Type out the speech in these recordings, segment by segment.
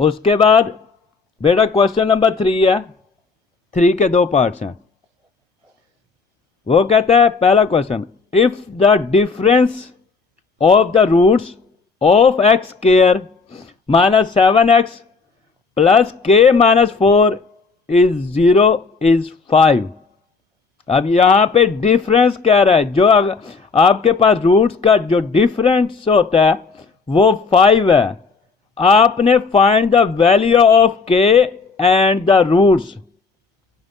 उसके बाद बेटा क्वेश्चन नंबर 3 है, 3 के 2 पार्ट्स हैं। वो कहता है पहला question, if the difference of the roots of x square minus 7x plus k minus 4 is 0 is 5। अब यहां पे डिफरेंस कह रहा है, जो आपके पास रूट्स का जो डिफरेंस होता है वो 5 है। आपने फाइंड द वैल्यू ऑफ के एंड द रूट्स।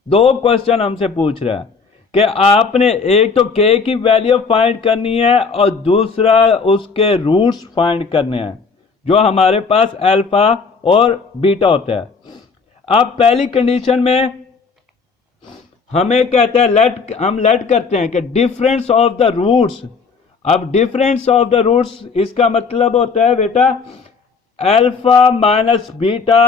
दो क्वेश्चन हमसे पूछ रहा है कि आपने एक तो के की वैल्यू फाइंड करनी है और दूसरा उसके रूट्स फाइंड करने हैं, जो हमारे पास अल्फा और बीटा होता है। अब पहली कंडीशन में हमें कहता है हम लेट करते हैं कि डिफरेंस ऑफ द रूट्स। अब डिफरेंस ऑफ द रूट्स इसका मतलब होता है बेटा alpha minus beta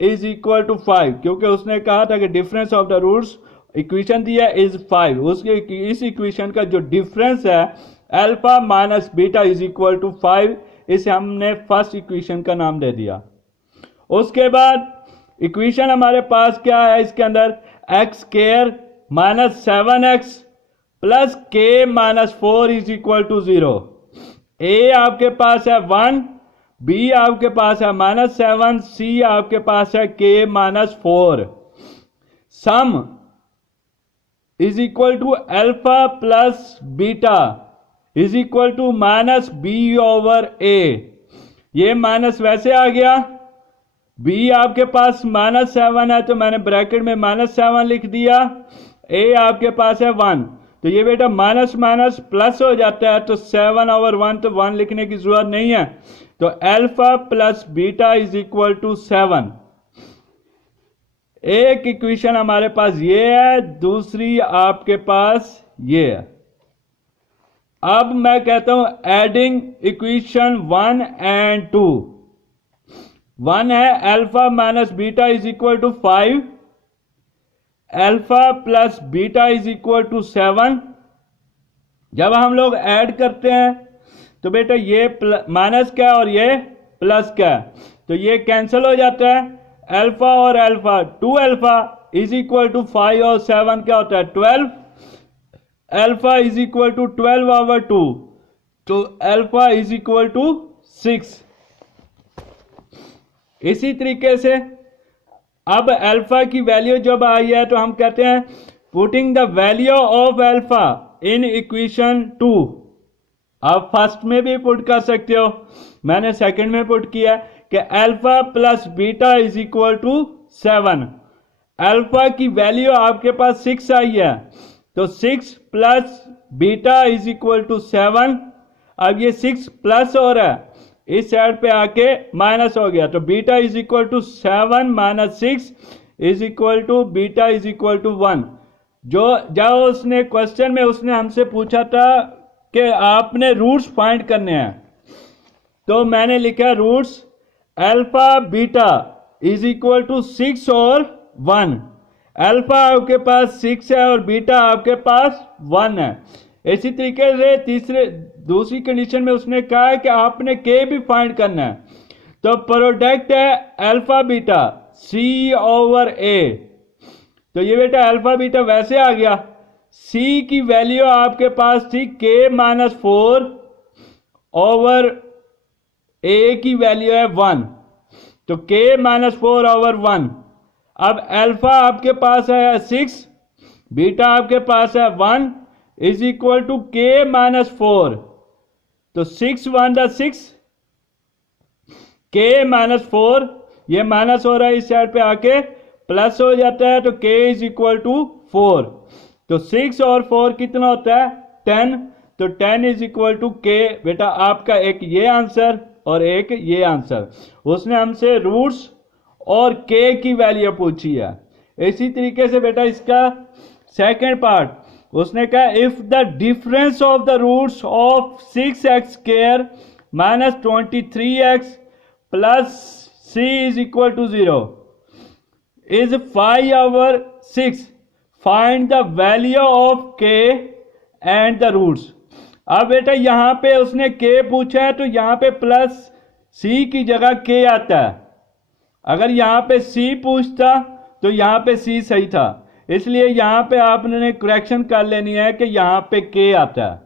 is equal to 5, क्योंकि उसने कहा था कि difference of the roots equation दिया इज 5। उसके इस इक्वेशन का जो डिफरेंस है alpha minus beta is equal to 5, इसे हमने फर्स्ट इक्वेशन का नाम दे दिया। उसके बाद इक्वेशन हमारे पास क्या है, इसके अंदर x square minus 7x plus k minus 4 is equal to 0। ए आपके पास है 1, बी आपके पास है माइनस 7, सी आपके पास है के minus 4। Sum is equal to alpha plus beta is equal to minus B over A. ये माइनस वैसे आ गया, बी आपके पास माइनस 7 है तो मैंने ब्रैकेट में माइनस 7 लिख दिया, ए आपके पास है 1, तो ये बेटा माइनस माइनस प्लस हो जाता है, तो 7 ओवर 1, तो 1 लिखने की जरूरत नहीं है। तो alpha plus beta is equal to 7। एक इक्वेशन हमारे पास ये है, दूसरी आपके पास ये है। अब मैं कहता हूं एडिंग इक्वेशन 1 एंड 2। 1 है alpha minus beta is equal to 5, alpha plus beta is equal to 7। जब हम लोग ऐड करते हैं तो बेटा ये माइनस क्या है और ये प्लस क्या है, तो ये कैंसिल हो जाता है। अल्फा और alpha 2 alpha is equal to 5 और 7 क्या होता है 12। Alpha is equal to 12 over 2, तो अल्फा इज इक्वल टू 6। इसी तरीके से अब अल्फा की वैल्यू जब आई है तो हम कहते हैं putting the value of alpha in equation 2। आप फर्स्ट में भी पुट कर सकते हो, मैंने सेकंड में पुट किया कि alpha plus beta is equal to 7। Alpha की वैल्यू आपके पास 6 आई है, तो 6 plus beta is equal to 7। अब ये 6 प्लस हो रहा है, इस साइड पे आके माइनस हो गया, तो beta is equal to 7 minus 6 is equal to beta is equal to 1। जो जब उसने क्वेश्चन में उसने हमसे पूछा था कि आपने रूट्स फाइंड करने हैं, तो मैंने लिखा roots alpha beta is equal to 6 और 1। अल्फा आपके पास 6 है और बीटा आपके पास 1 है। इसी तरीके से दूसरी कंडीशन में उसने कहा है कि आपने के भी फाइंड करना है, तो प्रोडक्ट है अल्फा बीटा सी ओवर ए। तो ये बेटा अल्फा बीटा वैसे आ गया, सी की वैल्यू आपके पास थी के माइनस 4 ओवर ए की वैल्यू है 1, तो के माइनस 4 ओवर 1। अब अल्फा आपके पास है 6, बीटा आपके पास है 1 इज इक्वल टू के माइनस 4, तो 6 1 द 6 के माइनस 4, ये माइनस हो रहा है इस साइड पे आके प्लस हो जाता है, तो के इज इक्वल टू 4। तो 6 और 4 कितना होता है 10, तो 10 इज इक्वल टू के। बेटा आपका एक ये आंसर और एक ये आंसर। उसने हमसे रूट्स और के की वैल्यू पूछी है। इसी तरीके से बेटा इसका सेकंड पार्ट, उसने कहा if the difference of the roots of 6x square minus 23x plus c is equal to 0 is 5 over 6, find the value of k and the roots. अब बेटा यहां पे उसने k पूछा है, तो यहां पे प्लस c की जगह k आता है, अगर यहाँ पे सी पूछता तो यहाँ पे सी सही था, इसलिए यहाँ पे आपने करेक्शन कर लेनी है कि यहाँ पे के आता है।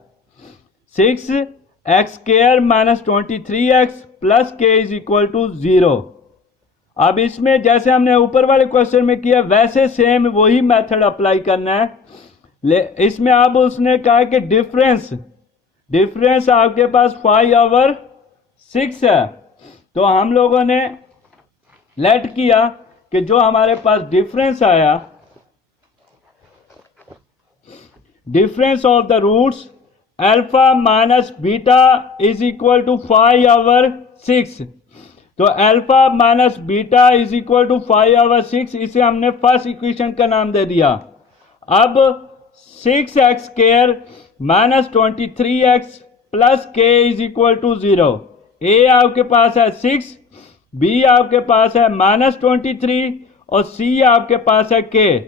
6x² माइनस 23x प्लस के इज इक्वल टू 0। अब इसमें जैसे हमने ऊपर वाले क्वेश्चन में किया वैसे सेम वही मेथड अप्लाई करना है। इसमें अब उसने कहा कि डिफरेंस आपके पास 5/6 है, तो हम लोगों ने लेट किया कि जो हमारे पास डिफरेंस आया, difference of the roots alpha minus beta is equal to 5/6। तो alpha minus beta is equal to 5/6, इसे हमने फर्स्ट इक्वेशन का नाम दे दिया। अब 6x² माइनस 23x प्लस के इज इक्वल टू 0। ए आपके पास है 6, बी आपके पास है माइनस 23 और सी आपके पास है के।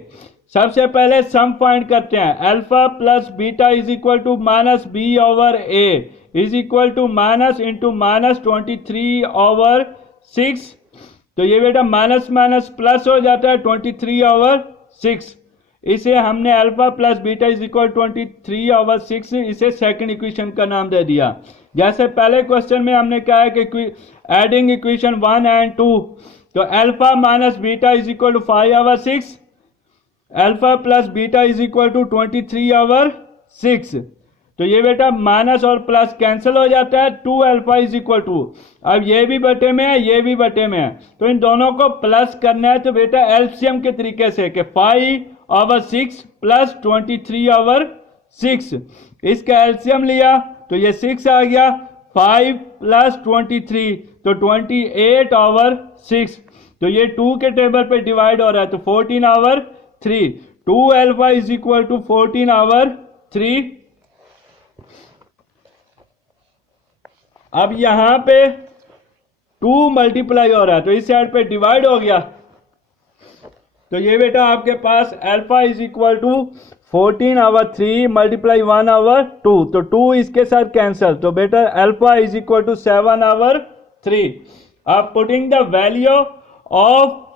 सबसे पहले सम फाइंड करते हैं। Alpha plus beta is equal to minus B over a is equal to minus into minus 23/6। तो ये बेटा माइनस माइनस प्लस हो जाता है 23/6। इसे हमने alpha plus beta is equal 23/6, इसे सेकंड इक्वेशन का नाम दे दिया। जैसे पहले क्वेश्चन में हमने कहा है कि एडिंग इक्वेशन 1 एंड 2, तो alpha minus beta is equal to 5/6, alpha plus beta is equal to 23/6। तो ये बेटा माइनस और प्लस कैंसिल हो जाता है, 2 अल्फा इज इक्वल टू, अब ये भी बटे में है ये भी बटे में है, तो इन दोनों को प्लस करना है। तो बेटा एलसीएम के तरीके से कि 5/6 प्लस 23/6, इसका एलसीएम लिया तो ये 6 आ गया, 5 प्लस 23 तो 28/6। तो ये 2 के टेबल पे डिवाइड हो रहा है तो 14/3, 2 अल्फा इज इक्वल टू 14/3। अब यहां पे 2 मल्टीप्लाई हो रहा है तो इस साइड पे डिवाइड हो गया, तो ये बेटा आपके पास alpha is equal to 14/3 multiply 1/2, तो 2 इसके साथ कैंसल, तो बेटा अल्फा इज इक्वल टू 7/3। अब putting the value of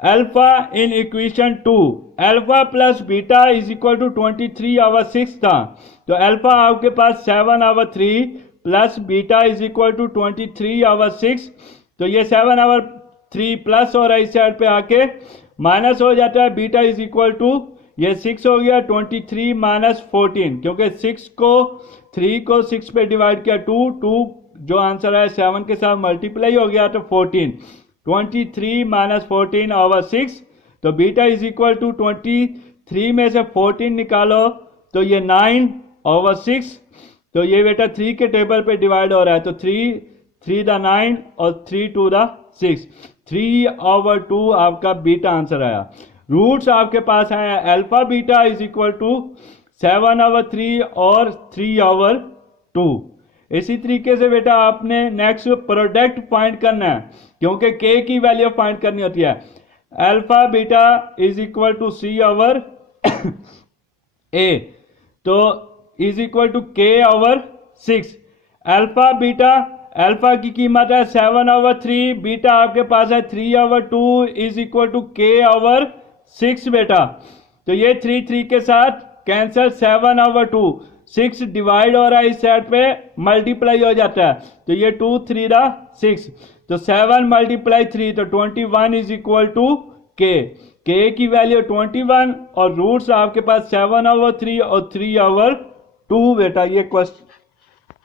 alpha in equation 2, alpha plus beta is equal to 23/6 था, तो अल्फा आपके पास 7/3 plus beta is equal to 23/6, तो ये 7/3 प्लस हो रहा है, इस साइड पे आके माइनस हो जाता है, बीटा इज इक्वल टू ये 6 हो गया 23 माइनस 14, क्योंकि 6 को 6 पे डिवाइड किया 2 जो आंसर है 7 के साथ मल्टीप्लाई हो गया तो 14, 23 माइनस 14/6, तो बीटा इज इक्वल टू 23 में से 14 निकालो तो ये 9/6, तो ये बेटा 3 के टेबल पे डिवाइड हो रहा है, तो 3 द 9 और 3 2 द 6, 3/2 आपका बीटा आंसर आया। रूट्स आपके पास है alpha beta is equal to 7/3 और 3/2। इसी तरीके से बेटा आपने नेक्स्ट प्रोडक्ट फाइंड करना है, क्योंकि के की वैल्यू फाइंड करनी होती है। Alpha beta is equal to C/A, तो is equal to K/6। Alpha beta, alpha की कीमत है 7/3, बीटा आपके पास है 3/2 इज इक्वल टू K/6 बेटा, तो ये 3 के साथ कैंसिल, 7/2, 6 डिवाइड हो रहा है इस साइड पे मल्टीप्लाई हो जाता है, तो ये 2 3 दा 6, तो 7 मल्टीप्लाई 3 तो 21 इज इक्वल टू के की वैल्यू 21 और रूट्स आपके पास 7/3 और 3/2 बेटा। ये क्वेश्चन